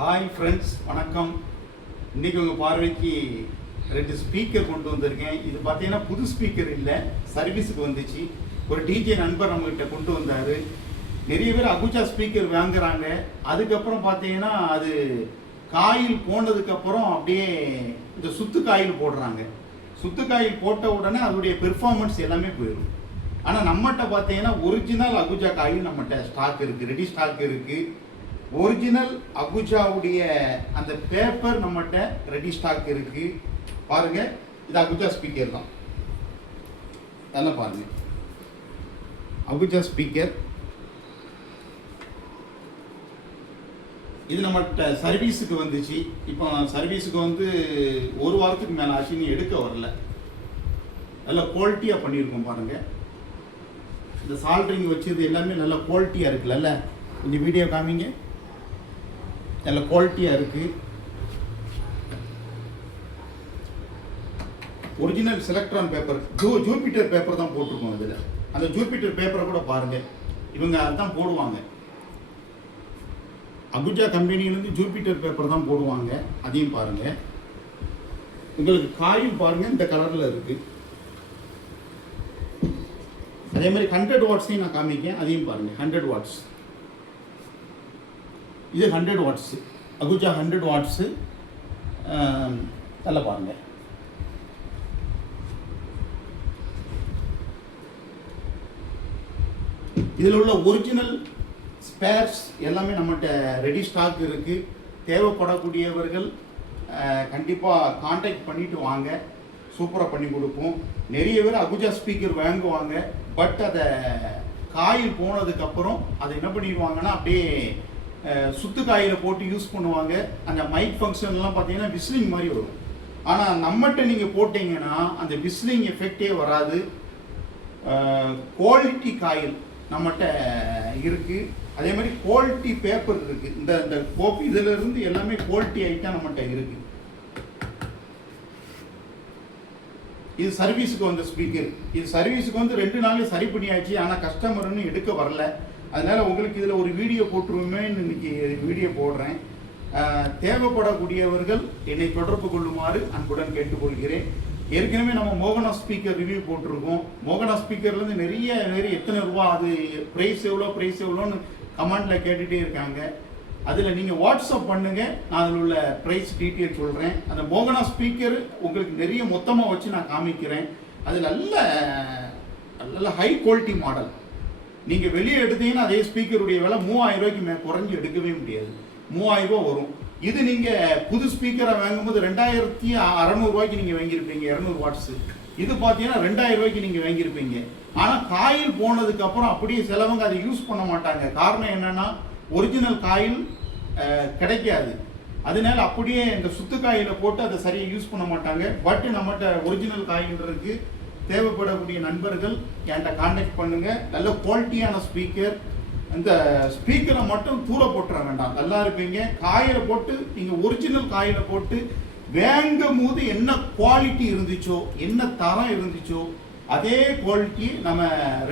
Hi friends, வணக்கம். இன்றைக்கி உங்கள் பார்வைக்கு 2 ஸ்பீக்கர் கொண்டு வந்திருக்கேன். இது பார்த்தீங்கன்னா புது ஸ்பீக்கர் இல்லை, சர்வீஸுக்கு வந்துச்சு. ஒரு டிஜே நண்பர் நம்மகிட்ட கொண்டு வந்தார். நிறைய பேர் அகுச்சா ஸ்பீக்கர் வாங்குறாங்க. அதுக்கப்புறம் பார்த்தீங்கன்னா அது காயில் போனதுக்கப்புறம் அப்படியே இந்த சுத்து காயில் போடுறாங்க. சுத்து காயில் போட்ட உடனே அதோடைய பெர்ஃபார்மன்ஸ் எல்லாமே போயிடும். ஆனால் நம்மகிட்ட பார்த்தீங்கன்னா ஒரிஜினல் அகுச்சா காயில் நம்மகிட்ட ஸ்டாக் இருக்குது, ரெடி ஸ்டாக் இருக்குது. ஒரிஜினல் அகுச்சாவுடைய அந்த பேப்பர் நம்மகிட்ட ரெடி ஸ்டாக் இருக்கு. பாருங்க, இது அகுச்சா ஸ்பீக்கர் தான். நல்லா பாருங்க, அகுச்சா ஸ்பீக்கர். இது நம்மகிட்ட சர்வீஸுக்கு வந்துச்சு. இப்போ சர்வீஸுக்கு வந்து ஒரு வாரத்துக்கு மேலே ஆச்சு, நீ எடுக்க வரல. நல்ல குவாலிட்டியாக பண்ணியிருக்கோம் பாருங்க. இந்த சால்ட்ரிங் வச்சது எல்லாமே நல்ல குவாலிட்டியாக இருக்குல்ல. கொஞ்சம் வீடியோ காமிங்க. நல்ல குவாலிட்டியாக இருக்குது. ஒரிஜினல் செலக்ட்ரான் பேப்பர், ஜூபிட்டர் பேப்பர் தான் போட்டிருக்கோம் இதில். அந்த ஜூபிட்டர் பேப்பரை கூட பாருங்கள், இவங்க அதுதான் போடுவாங்க. அகுச்சா கம்பெனிலேருந்து ஜூபிட்டர் பேப்பர் தான் போடுவாங்க. அதையும் பாருங்கள். உங்களுக்கு காயில் பாருங்கள், இந்த கலரில் இருக்குது. அதே மாதிரி 100 வாட்ஸையும் நான் காமிக்கேன், அதையும் பாருங்கள். 100 வாட்ஸ், இது 100 வாட்ஸு, அகுச்சா 100 வாட்ஸு. நல்லா பாருங்கள். இதில் உள்ள ஒரிஜினல் ஸ்பேர்ஸ் எல்லாமே நம்மகிட்ட ரெடி ஸ்டாக் இருக்குது. தேவைப்படக்கூடியவர்கள் கண்டிப்பாக கான்டாக்ட் பண்ணிவிட்டு வாங்க, சூப்பராக பண்ணி கொடுப்போம். நிறைய பேர் அகுச்சா ஸ்பீக்கர் வாங்குவாங்க. பட் அதை காயில் போனதுக்கப்புறம் அதை என்ன பண்ணிடுவாங்கன்னா அப்படியே சுத்து காயில் போட்டு யூஸ் பண்ணுவாங்க. அந்த மைக் ஃபங்க்ஷன்லாம் பார்த்தீங்கன்னா விஸ்லிங் மாதிரி வரும். ஆனால் நம்மகிட்ட நீங்கள் போட்டிங்கன்னா அந்த விஸ்லிங் எஃபெக்டே வராது. குவாலிட்டி காயில் நம்மகிட்ட இருக்குது. அதே மாதிரி குவாலிட்டி பேப்பர் இருக்குது. இந்த கோப்பி இதிலிருந்து எல்லாமே குவாலிட்டி ஐட்டம் நம்மகிட்ட இருக்குது. இது சர்வீஸுக்கு வந்த ஸ்பீக்கர். இது சர்வீஸுக்கு வந்து 2 நாள் சரி பண்ணியாச்சு. ஆனால் கஸ்டமர்னு எடுக்க வரல. அதனால் உங்களுக்கு இதில் ஒரு வீடியோ போட்டுருவோமேன்னு இன்னைக்கு வீடியோ போடுறேன். தேவைப்படக்கூடியவர்கள் என்னை தொடர்பு கொள்ளுமாறு அன்புடன் கேட்டுக்கொள்கிறேன். ஏற்கனவே நம்ம மோகனா ஸ்பீக்கர் ரிவ்யூ போட்டிருக்கோம். மோகனா ஸ்பீக்கர்லேருந்து நிறைய பேர் எத்தனை ரூபா, அது ப்ரைஸ் எவ்வளோன்னு கமெண்டில் கேட்டுகிட்டே இருக்காங்க. அதில் நீங்கள் வாட்ஸ்அப் பண்ணுங்கள், நான் அதில் உள்ள ப்ரைஸ் டீட்டெயில் சொல்கிறேன். அந்த மோகனா ஸ்பீக்கர் உங்களுக்கு நிறைய மொத்தமாக வச்சு நான் காமிக்கிறேன். அது நல்ல ஹை குவாலிட்டி மாடல். நீங்கள் வெளியே எடுத்தீங்கன்னா அதே ஸ்பீக்கருடைய விலை 3000 ரூபாய்க்கு குறைஞ்சி எடுக்கவே முடியாது. 3000 ரூபா வரும். இது நீங்கள் புது ஸ்பீக்கரை வாங்கும்போது 2600 ரூபாய்க்கு நீங்கள் வாங்கியிருப்பீங்க, 200 வாட்ஸு. இது பார்த்தீங்கன்னா 2000 ரூபாய்க்கு நீங்கள் வாங்கியிருப்பீங்க. ஆனால் காயில் போனதுக்கப்புறம் அப்படியே சிலவங்க அதை யூஸ் பண்ண மாட்டாங்க. காரணம் என்னென்னா ஒரிஜினல் காயில் கிடைக்காது. அதனால அப்படியே இந்த சுத்து காயில போட்டு அதை சரியாக யூஸ் பண்ண மாட்டாங்க. பட் நம்மகிட்ட ஒரிஜினல் காயில் இருக்கு. தேவைப்படக்கூடிய நண்பர்கள் என்கிட்ட கான்டாக்ட் பண்ணுங்க. நல்ல குவாலிட்டியான ஸ்பீக்கர். இந்த ஸ்பீக்கரை மட்டும் தூர போட்டுற வேண்டாம், நல்லா இருப்பீங்க. காயில போட்டு நீங்கள் ஒரிஜினல் காயில போட்டு வாங்கும் போது என்ன குவாலிட்டி இருந்துச்சோ, என்ன தரம் இருந்துச்சோ, அதே குவாலிட்டி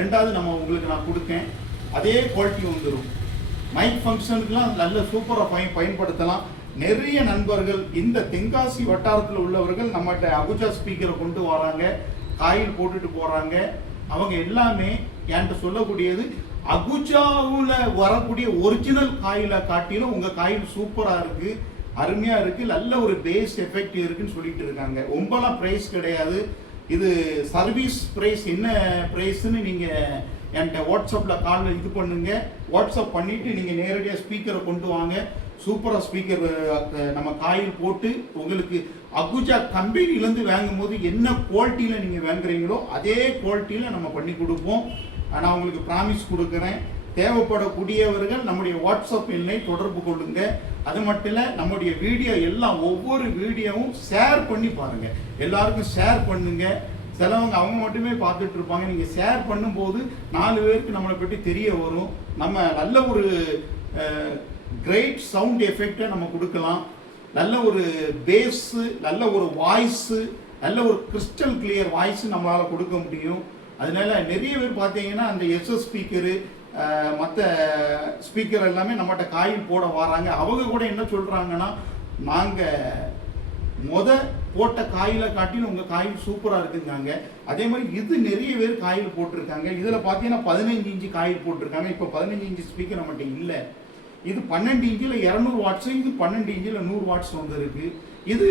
ரெண்டாவது உங்களுக்கு நான் கொடுக்கேன். அதே குவாலிட்டி வந்துடும். மைக் ஃபங்க்ஷனுக்குலாம் நல்ல சூப்பராக பயன்படுத்தலாம். நிறைய நண்பர்கள் இந்த தென்காசி வட்டாரத்தில் உள்ளவர்கள் நம்மகிட்ட அகுச்சா ஸ்பீக்கரை கொண்டு வராங்க, காயில் போட்டுட்டு போகிறாங்க. அவங்க எல்லாமே என்கிட்ட சொல்லக்கூடியது அகுச்சாவில் வரக்கூடிய ஒரிஜினல் காயிலை காட்டிலும் உங்கள் காயில் சூப்பராக இருக்குது, அருமையாக இருக்குது, நல்ல ஒரு பேஸ் எஃபெக்ட் இருக்குன்னு சொல்லிட்டு இருக்காங்க. ரொம்பலாம் ப்ரைஸ் கிடையாது. இது சர்வீஸ் ப்ரைஸ். என்ன ப்ரைஸ்ன்னு நீங்கள் என்கிட்ட வாட்ஸ்அப்பில் காலில் இது பண்ணுங்க. வாட்ஸ்அப் பண்ணிவிட்டு நீங்கள் நேரடியாக ஸ்பீக்கரை கொண்டு வாங்க. சூப்பராக ஸ்பீக்கர் நம்ம காயில் போட்டு உங்களுக்கு அகுச்சா கம்பெனிலேருந்து வாங்கும்போது என்ன குவாலிட்டியில் நீங்கள் வாங்குறீங்களோ அதே குவாலிட்டியில் நம்ம பண்ணி கொடுப்போம். நான் உங்களுக்கு ப்ராமிஸ் கொடுக்குறேன். தேவைப்படக்கூடியவர்கள் நம்முடைய வாட்ஸ்அப் எண்ணை தொடர்பு கொள்ளுங்க. அது மட்டும் இல்லை, நம்முடைய வீடியோ எல்லாம் ஒவ்வொரு வீடியோவும் ஷேர் பண்ணி பாருங்கள். எல்லாருக்கும் ஷேர் பண்ணுங்க. சிலவங்க அவங்க மட்டுமே பார்த்துட்டு இருப்பாங்க. நீங்கள் ஷேர் பண்ணும்போது 4 பேருக்கு நம்மளை பற்றி தெரிய வரும். நம்ம நல்ல ஒரு கிரேட் சவுண்ட் எஃபெக்டை நம்ம கொடுக்கலாம். நல்ல ஒரு பேஸு, நல்ல ஒரு வாய்ஸு, நல்ல ஒரு கிறிஸ்டல் கிளியர் வாய்ஸு நம்மளால் கொடுக்க முடியும். அதனால நிறைய பேர் பார்த்தீங்கன்னா அந்த எஸ்எஸ் ஸ்பீக்கரு மற்ற ஸ்பீக்கர் எல்லாமே நம்மகிட்ட காயில் போட வராங்க. அவங்க கூட என்ன சொல்கிறாங்கன்னா, நாங்கள் போட்ட காயில காட்டிலும் உங்கள் காயில் சூப்பராக இருக்குங்காங்க. அதே மாதிரி இது நிறைய பேர் காயில் போட்டிருக்காங்க. இதில் பார்த்தீங்கன்னா 15 இன்ச்சு காயில் போட்டிருக்காங்க. இப்போ 15 இன்ச்சு ஸ்பீக்கர் நம்மகிட்ட இல்லை. இது 12 இன்ச்சில் 200 வாட்ஸு, இது 12 இன்ச்சில் 100 வாட்ஸ் வந்துருக்கு. இது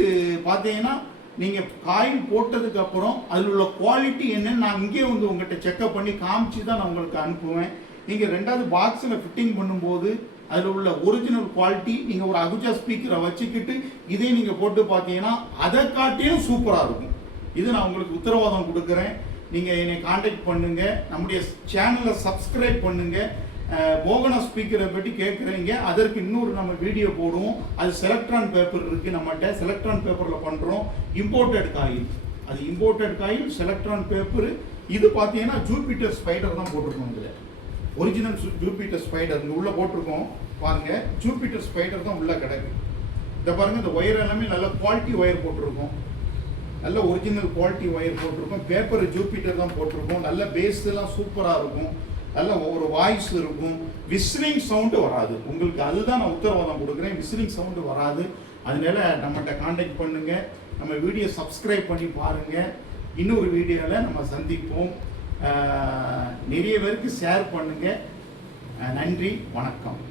பார்த்தீங்கன்னா நீங்கள் காயில் போட்டதுக்கப்புறம் அதில் உள்ள குவாலிட்டி என்னன்னு நான் இங்கே வந்து உங்கள்கிட்ட செக்அப் பண்ணி காமிச்சு தான் நான் உங்களுக்கு அனுப்புவேன். நீங்கள் ரெண்டாவது பாக்ஸில் ஃபிட்டிங் பண்ணும்போது அதில் உள்ள ஒரிஜினல் குவாலிட்டி, நீங்கள் ஒரு அகுஜா ஸ்பீக்கரை வச்சுக்கிட்டு இதே நீங்கள் போட்டு பார்த்தீங்கன்னா அதை காட்டியும் சூப்பராக இருக்கும். இது நான் உங்களுக்கு உத்தரவாதம் கொடுக்குறேன். நீங்கள் என்னை காண்டாக்ட் பண்ணுங்கள், நம்முடைய சேனலை சப்ஸ்கிரைப் பண்ணுங்கள். மோகனா ஸ்பீக்கரை பற்றி கேட்குறீங்க, அதற்கு இன்னொரு நம்ம வீடியோ போடுவோம். அது செலக்ட்ரான் பேப்பர் இருக்குது நம்மகிட்ட, செலக்ட்ரான் பேப்பரில் பண்ணுறோம். இம்போர்ட்டட் காயில், அது இம்போர்ட்டட் காயில், செலக்ட்ரான் பேப்பர். இது பார்த்தீங்கன்னா ஜூபிட்டர் ஸ்பைடர் தான் போட்டிருக்கோம். இதில் ஒரிஜினல் ஜூபிட்டர் ஸ்பைடர் இங்கே உள்ளே போட்டிருக்கோம் பாருங்கள். ஜூபிட்டர் ஸ்பைடர் தான் உள்ளே கிடக்கு. இதை பாருங்கள், இந்த ஒயர் எல்லாமே நல்ல குவாலிட்டி ஒயர் போட்டிருக்கோம், நல்ல ஒரிஜினல் குவாலிட்டி ஒயர் போட்டிருக்கோம். பேப்பர் ஜூபிட்டர் தான் போட்டிருக்கோம். நல்ல பேஸ் எல்லாம் சூப்பராக இருக்கும், நல்ல ஒரு வாய்ஸ் இருக்கும், விசிலிங் சவுண்டு வராது உங்களுக்கு. அதுதான் நான் உத்தரவாதம் கொடுக்குறேன், விசிலிங் சவுண்டு வராது. அதனால நம்மகிட்ட காண்டாக்ட் பண்ணுங்கள், நம்ம வீடியோ சப்ஸ்கிரைப் பண்ணி பாருங்கள். இன்னொரு வீடியோவில் நம்ம சந்திப்போம். நிறைய பேருக்கு ஷேர் பண்ணுங்கள். நன்றி, வணக்கம்.